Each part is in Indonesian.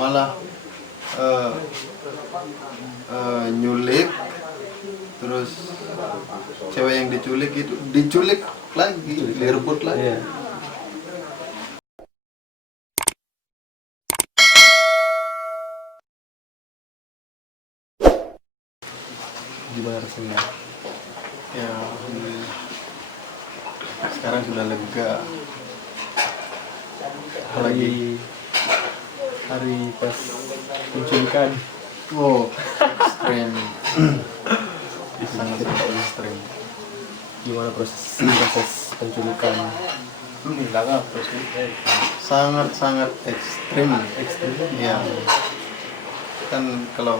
malah eh, nyulik, terus cewek yang diculik itu diculik lagi, direbut lagi. Iya. Gimana rasanya? Ya, alhamdulillah. Sekarang sudah lega. Hari pas penculikan. Oh, ekstrim. Sangat ekstrim. Gimana proses penculikan? Sangat ekstrim. Ya, kan kalau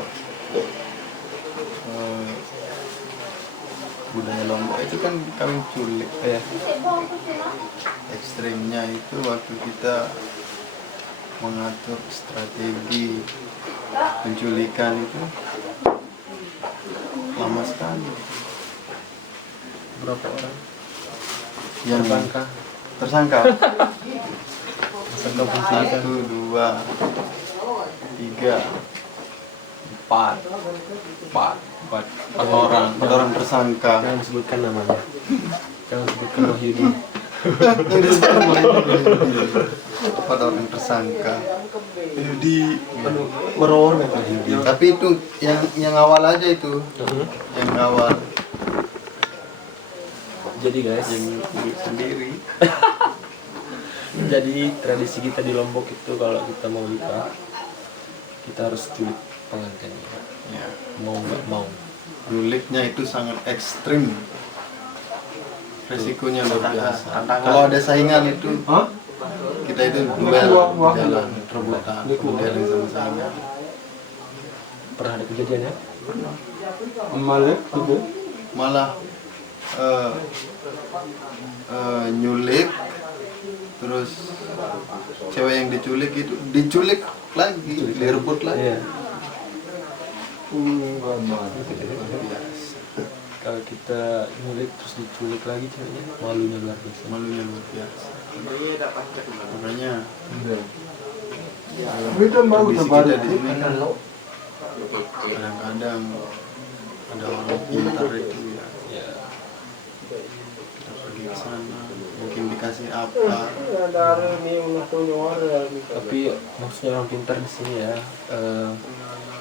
budaya Lombok itu kan kawin culik ya. Ekstrimnya itu waktu kita mengatur strategi penculikan itu lama sekali. Berapa orang Yang tersangka penculikan? 1, 2, 3, 4 orang tersangka. Jangan sebutkan namanya. Jangan sebutkan Wahyudi. 4 orang tersangka. Di meror gitu. Tapi itu yang awal aja itu. Yang awal. Jadi guys, Yang sendiri. jadi tradisi kita di Lombok itu kalau kita mau nikah, kita harus culik pengantinnya. Ya. Mau nggak mau. Nyuliknya itu sangat ekstrim. Resikonya luar biasa. Kalau ada saingan itu, kita itu duel jalan rebutan, duel sama saingan. Pernah ada kejadiannya? Malah nyulik, terus cewek yang diculik itu diculik lagi, direbut lagi. Iya. Biasa. Kalau kita nyulik terus diculik lagi ceweknya, malunya luar biasa. Malunya luar biasa. Makanya kondisi kita di sini kan kadang-kadang ada orang pintar itu ya. Ya. Kita pergi ke sana, mungkin dikasih apa. Tapi maksudnya orang pintar di sini ya,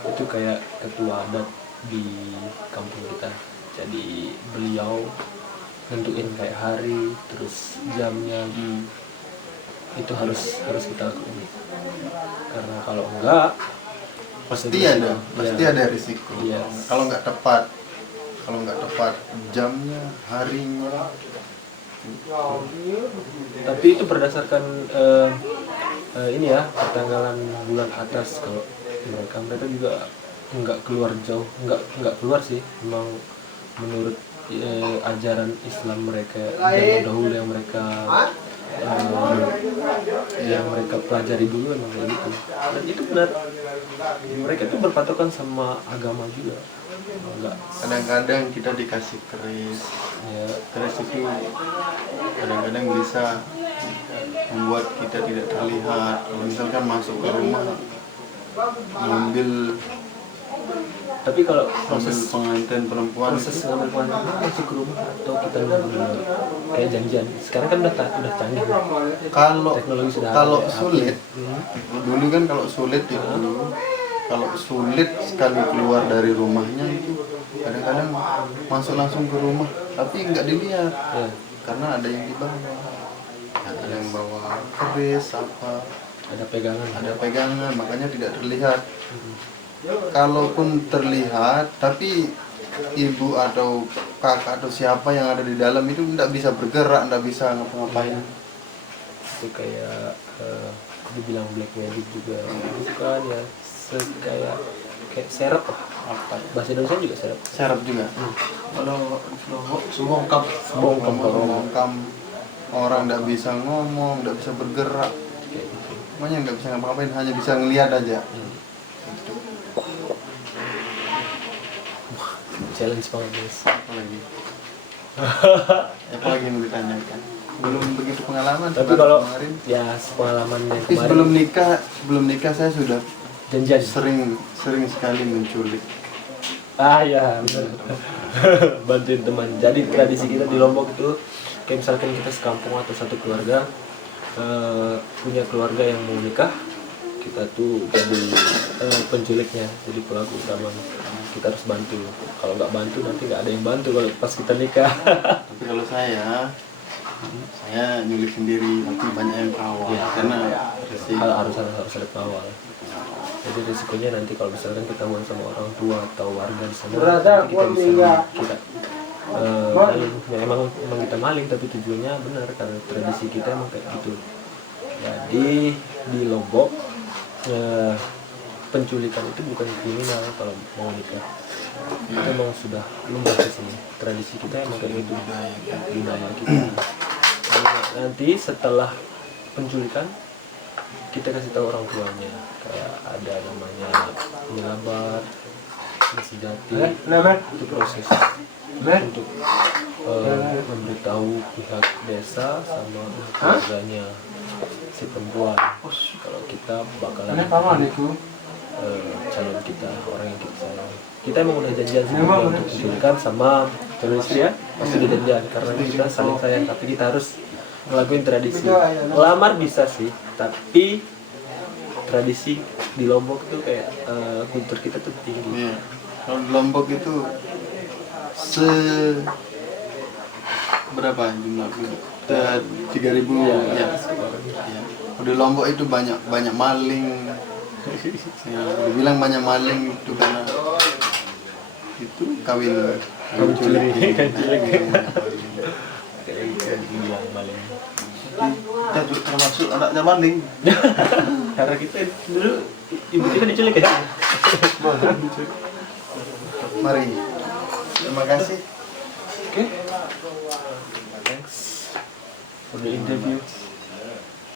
itu kayak ketua adat di kampung kita. Jadi beliau nentuin kayak hari, terus jamnya, itu harus kita lakukan. Karena kalau enggak Pasti ada risiko. Yes. Kalau nggak tepat jamnya, harinya. Tapi itu berdasarkan ini ya, pertanggalan bulan atas. Kalau mereka juga nggak keluar jauh, nggak keluar sih, memang menurut ajaran Islam mereka zaman dahulu yang mereka pelajari dulu emang kayak gitu. Dan itu benar, mereka itu berpatokan sama agama juga. Enggak. Kadang-kadang kita dikasih keris. Ya. Keris itu kadang-kadang bisa membuat kita tidak terlihat. Kalau misalkan masuk ke rumah, ngambil Tapi kalau proses pengantin perempuan ngambil pengantin masih ke rumah atau kita nunggu kayak janjian. Sekarang kan udah canggih. kalau Teknologi sudah kalau ada. sulit dulu kan kalau sulit sekali keluar dari rumahnya itu kadang-kadang masuk langsung ke rumah tapi nggak dilihat Ya. karena ada yang dibawa, ada yang bawa keris apa, Ada pegangan. makanya tidak terlihat. Kalaupun terlihat tapi ibu atau kakak atau siapa yang ada di dalam itu tidak bisa bergerak, tidak bisa ngapa-ngapain. Itu kayak dibilang black magic juga bukan ya, kayak serep Apa? bahasa Indonesia juga serep. Serap juga. Kalau sembongkam orang tidak bisa ngomong, tidak bisa bergerak, Kayak gitu. makanya nggak bisa ngapa-ngapain, hanya bisa ngelihat aja. Gitu. Challenge banget guys. Apalagi yang ditanyakan. Belum begitu pengalaman. Tapi kalau kemarin. ya pengalaman yang Tapi kemarin sebelum nikah saya sudah janjian. sering sekali menculik. Ya benar. Bantuin teman. Jadi tradisi kita di Lombok itu kayak misalkan kita sekampung atau satu keluarga punya keluarga yang mau nikah, kita tuh jadi penculiknya, jadi pelaku utama. Kita harus bantu. Kalau nggak bantu nanti nggak ada yang bantu kalau pas kita nikah. Tapi kalau saya nyulik sendiri, tapi banyak yang kawal. Ya, Karena harus ada pengawal. Jadi risikonya nanti kalau misalkan ketahuan sama orang tua atau warga di sana, nanti kita bisa kita maling. Ya, emang kita maling, tapi tujuannya benar karena tradisi kita emang kayak gitu. Jadi di Lombok penculikan itu bukan kriminal kalau mau nikah. Itu emang sudah lumrah di sini. Tradisi kita emang kayak gitu, budaya kita. Nanti setelah penculikan kita kasih tahu orang tuanya, kayak ada namanya penyelamat, sejati, itu proses untuk memberitahu pihak desa sama keluarganya si perempuan kalau kita bakalan calon kita, orang yang kita sayang. Kita emang udah janjian sebelumnya untuk penculikan sama calon istri ya, pasti udah janjian karena kita saling sayang, tapi kita harus ngelakuin tradisi. Lamar bisa sih, tapi tradisi di Lombok tuh kayak kultur kita tuh tinggi. Iya. Kalau di Lombok itu berapa jumlahnya? 3.000 ya. Ya. Di Lombok itu banyak maling. Ya, dibilang banyak maling itu karena itu kawin cilik. Kita termasuk anaknya maling. Karena kita dulu ibu kita diculik ya. Mari. Terima kasih. Oke. Thanks for the interview.